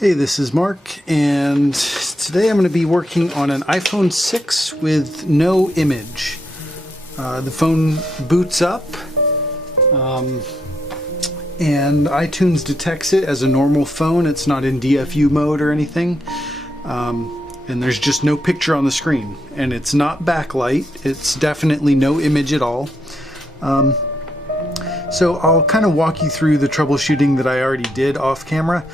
Hey, this is Mark, and today I'm going to be working on an iPhone 6 with no image. The phone boots up, and iTunes detects it as a normal phone. It's not in DFU mode or anything, and there's just no picture on the screen. And it's not backlight. It's definitely no image at all. So I'll kind of walk you through the troubleshooting that I already did off camera.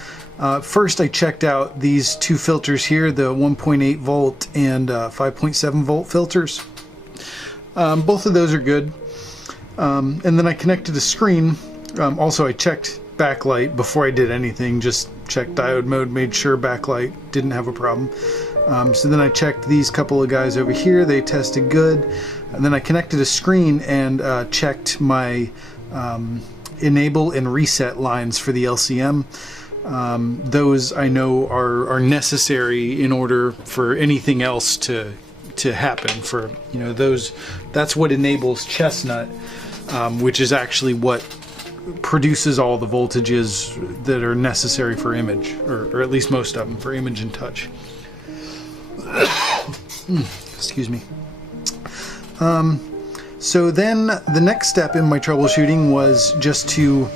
First, I checked out these two filters here, the 1.8 volt and 5.7 volt filters. Both of those are good. And then I connected a screen. Also, I checked backlight before I did anything, just checked diode mode, made sure backlight didn't have a problem. So then I checked these couple of guys over here, they tested good. And then I connected a screen and checked my enable and reset lines for the LCM. Those I know are necessary in order for anything else to happen. For that's what enables Chestnut, which is actually what produces all the voltages that are necessary for image, or at least most of them for image and touch. Excuse me. So then the next step in my troubleshooting was just to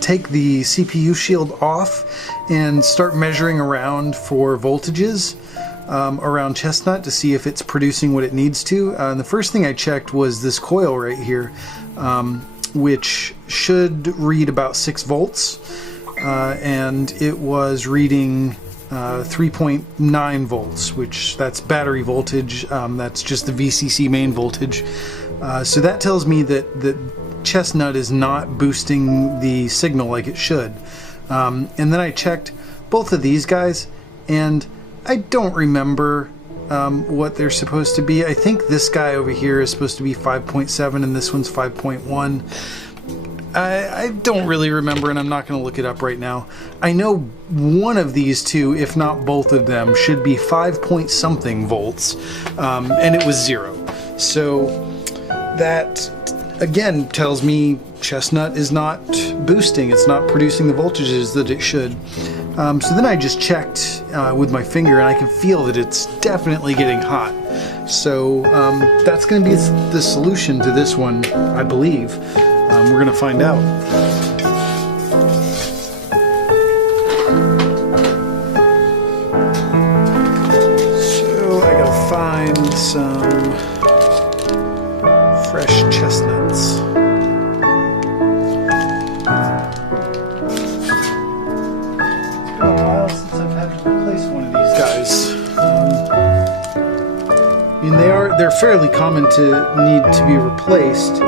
take the CPU shield off and start measuring around for voltages around Chestnut to see if it's producing what it needs to. The first thing I checked was this coil right here, which should read about 6 volts, and it was reading 3.9 volts, which that's battery voltage. That's just the VCC main voltage. So that tells me that Chestnut is not boosting the signal like it should. And then I checked both of these guys, and I don't remember what they're supposed to be. I think this guy over here is supposed to be 5.7 and this one's 5.1. I don't really remember, and I'm not going to look it up right now. I know one of these two, if not both of them, should be 5 point something volts, and it was 0. So that again tells me Chestnut is not boosting. It's not producing the voltages that it should. So then I just checked with my finger, and I can feel that it's definitely getting hot. So that's going to be the solution to this one, I believe. We're going to find out. So I gotta find some fresh chestnuts. It's been a while since I've had to replace one of these guys. I mean, they're fairly common to need to be replaced.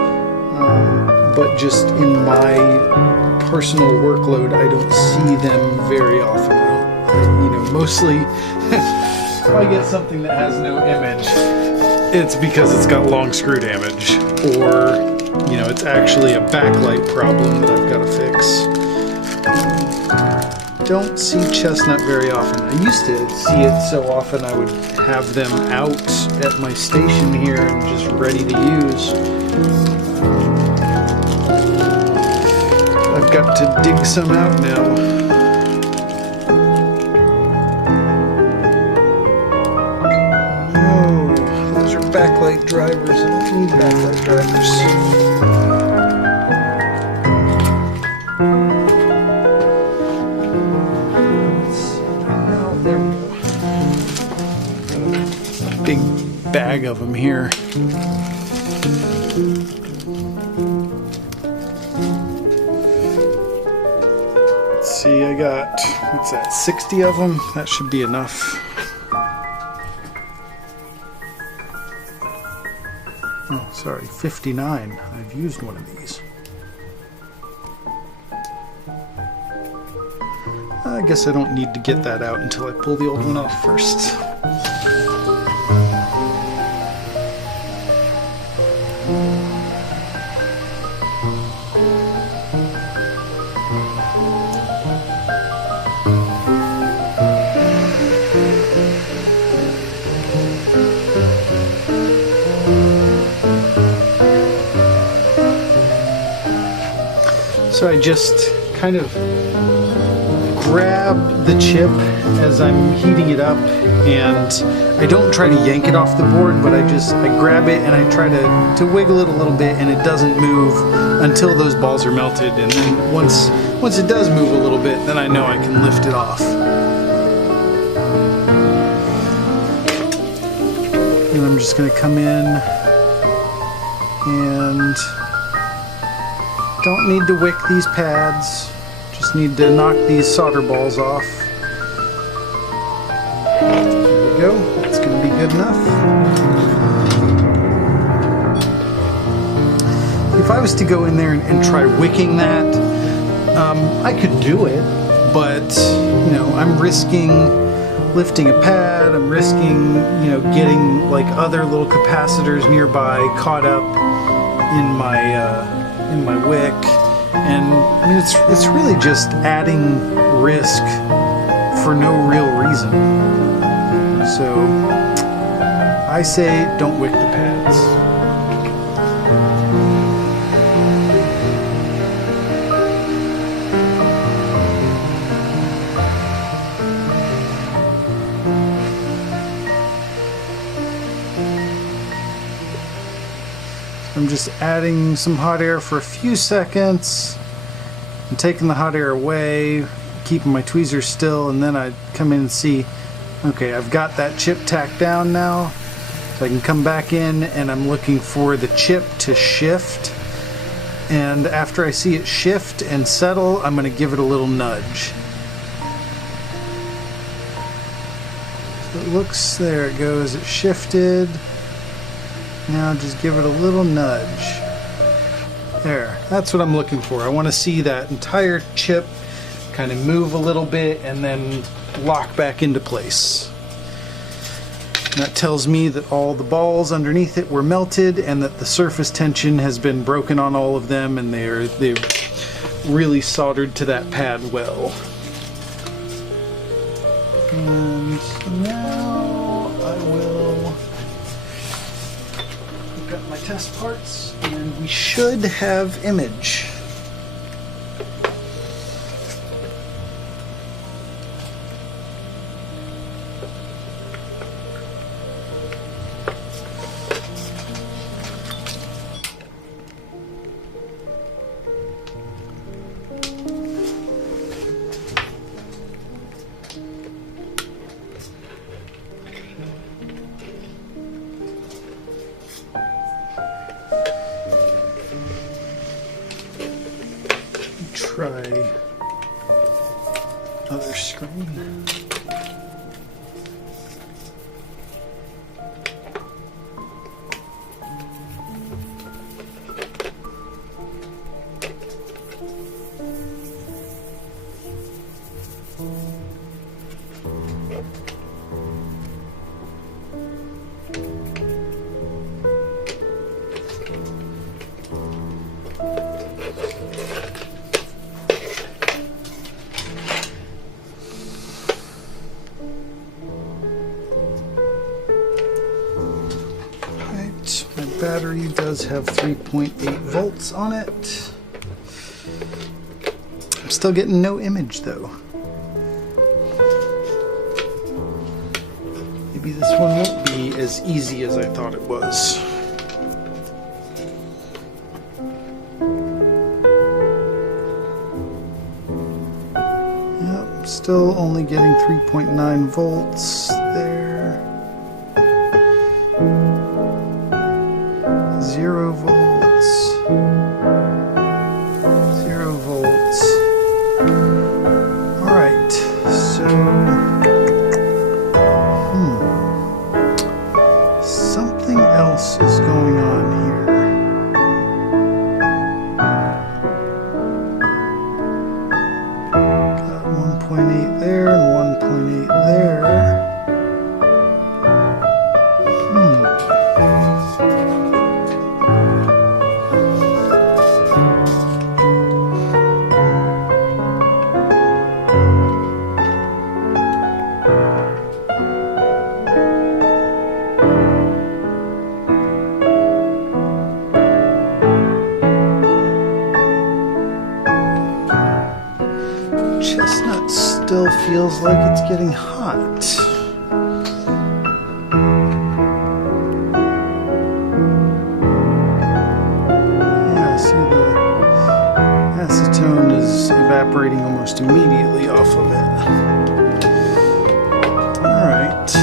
But just in my personal workload, I don't see them very often. Mostly if I get something that has no image, it's because it's got long screw damage, or it's actually a backlight problem that I've got to fix. Don't see Chestnut very often. I used to see it so often I would have them out at my station here and just ready to use. I've got to dig some out now. Oh, those are backlight drivers. I don't need backlight drivers. Oh, there we go. Got a big bag of them here. See, I got, what's that, 60 of them? That should be enough. Oh, sorry, 59. I've used one of these. I guess I don't need to get that out until I pull the old one off first. So I just kind of grab the chip as I'm heating it up, and I don't try to yank it off the board, but I grab it and I try to wiggle it a little bit, and it doesn't move until those balls are melted. And then once it does move a little bit, then I know I can lift it off. And I'm just going to come in and don't need to wick these pads, just need to knock these solder balls off. There we go, that's going to be good enough. If I was to go in there and try wicking that, I could do it, but you know, I'm risking lifting a pad, I'm risking, you know, getting like other little capacitors nearby caught up in my wick, and I mean it's really just adding risk for no real reason. So I say don't wick the pads. I'm just adding some hot air for a few seconds. I'm taking the hot air away, keeping my tweezers still, and then I come in and see, okay, I've got that chip tacked down now. So I can come back in and I'm looking for the chip to shift. And after I see it shift and settle, I'm going to give it a little nudge. So it looks, there it goes, it shifted. Now just give it a little nudge. There, that's what I'm looking for. I want to see that entire chip kind of move a little bit and then lock back into place. And that tells me that all the balls underneath it were melted and that the surface tension has been broken on all of them, and they've really soldered to that pad well. And now I will look up my test parts and we should have image. Try other screen. Battery does have 3.8 volts on it. I'm still getting no image though. Maybe this one won't be as easy as I thought it was. Yep, still only getting 3.9 volts there. 0 volts, 0 volts. All right, so something else is going on here. Got 1.8 there and 1.8 there. chestnut still feels like it's getting hot. Yeah, see the acetone is evaporating almost immediately off of it. Alright. So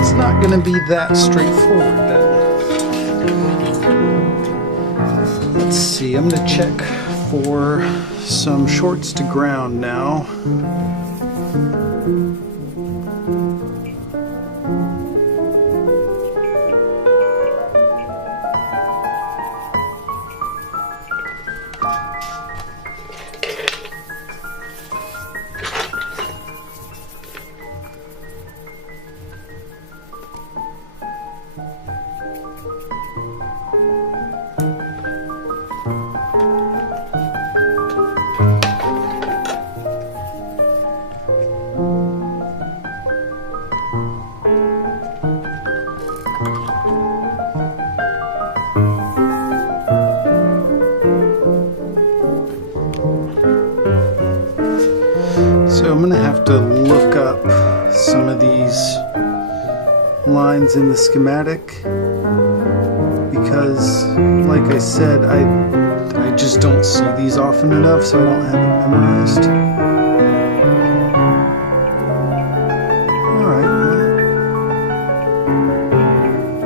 it's not going to be that straightforward then. Let's see, I'm going to check for some shorts to ground now. So I'm going to have to look up some of these lines in the schematic because, like I said, I just don't see these often enough, so I don't have it memorized. Alright,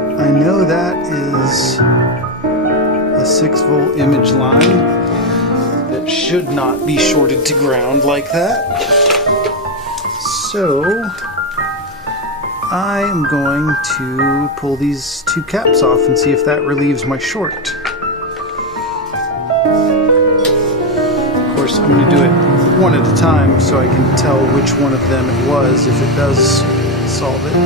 well, I know that is a 6-volt image line that should not be shorted to ground like that. So I'm going to pull these two caps off and see if that relieves my short. Of course, I'm going to do it one at a time so I can tell which one of them it was if it does solve it.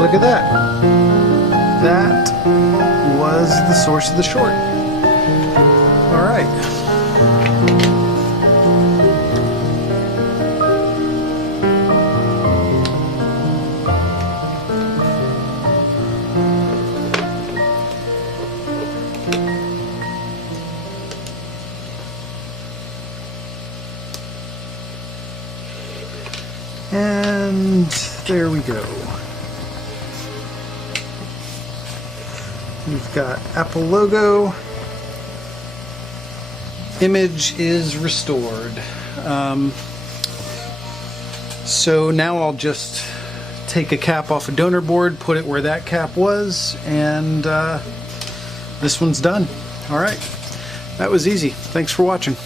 Look at that. That was the source of the short. All right. And there we go. We've got Apple logo. Image is restored. So now I'll just take a cap off a donor board, put it where that cap was, and this one's done. All right, that was easy. Thanks for watching.